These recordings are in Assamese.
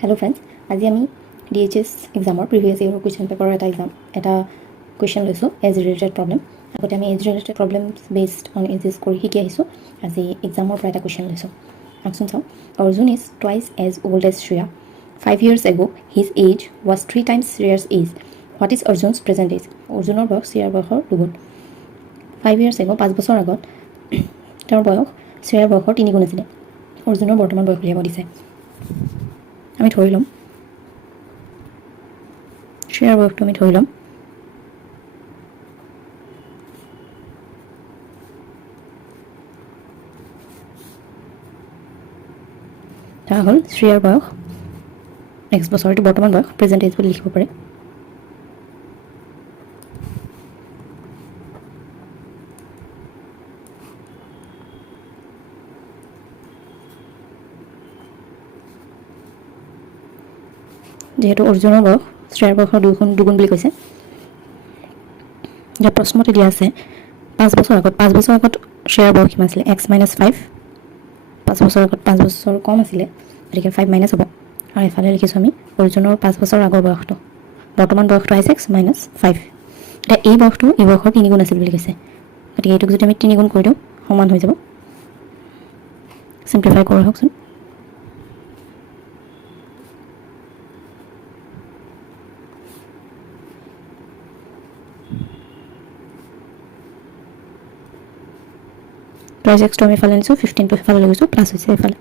Hello friends, আজি আমি DHS এক্সামৰ প্ৰিভিয়াছ ইয়েৰৰ কুৱেশ্যন পেপাৰৰ এটা কুৱেশ্যন লৈছোঁ এজ ৰিলেটেড প্ৰব্লেম। আগতে আমি age related problems based on ages কৰি শিকি আহিছোঁ। আজি এক্সামৰ পৰা এটা কুৱেশ্যন লৈছোঁ। আহকচোন চাওঁ। Arjun is twice as old as Shreya. 5 years ago, his age was 3 times Shreya's age. What is Arjun's present age? অৰ্জুনৰ বয়স শ্ৰেয়াৰ বয়সৰ দুগুণ। 5 years ago, 5 বছৰ আগত তেওঁৰ বয়স শ্ৰেয়াৰ বয়সৰ 3 গুণ আছিলে। অৰ্জুনৰ বৰ্তমান বয়স উলিয়াব দিছে। আমি ধৰি ল'ম শ্ৰেয়াৰ বয়সটো আমি ধৰি ল'ম তাৰ হ'ল শ্ৰেয়াৰ বয়স নেক্সট বছৰ এইটো বৰ্তমান বয়স প্ৰেজেণ্ট এজ বুলি লিখিব পাৰে। যেহেতু অৰ্জুনৰ বয়স শ্ৰেয়াৰ বয়সৰ দুগুণ বুলি কৈছে, এতিয়া প্ৰশ্নতে দিয়া আছে 5 বছৰ আগত শ্ৰেয়াৰ বয়স কিমান আছিলে x - 5। 5 বছৰ আগত 5 বছৰ কম আছিলে, গতিকে 5 মাইনাছ হ'ব। আৰু এফালে লিখিছোঁ আমি অৰ্জুনৰ 5 বছৰ আগৰ বয়সটো, বৰ্তমান বয়সটো আহিছে x - 5। এতিয়া এই বয়সটো এই বয়সৰ 3 গুণ আছিল বুলি কৈছে, গতিকে এইটোক যদি আমি 3 গুণ কৰি দিওঁ সমান হৈ যাব। চিম্প্লিফাই কৰি হওকচোন। টুৱাইচ এক্সটো আমি এফালে আনিছোঁ, 15টো এফালে লৈ গৈছোঁ, প্লাছ হৈছে এফালে।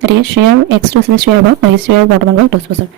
গতিকে শ্ৰেয়াৰ এক্সটো আছিলে শ্ৰেয়াৰ বয়স, শ্ৰেয়াৰ বৰ্তমান বয়স 10 বছৰ।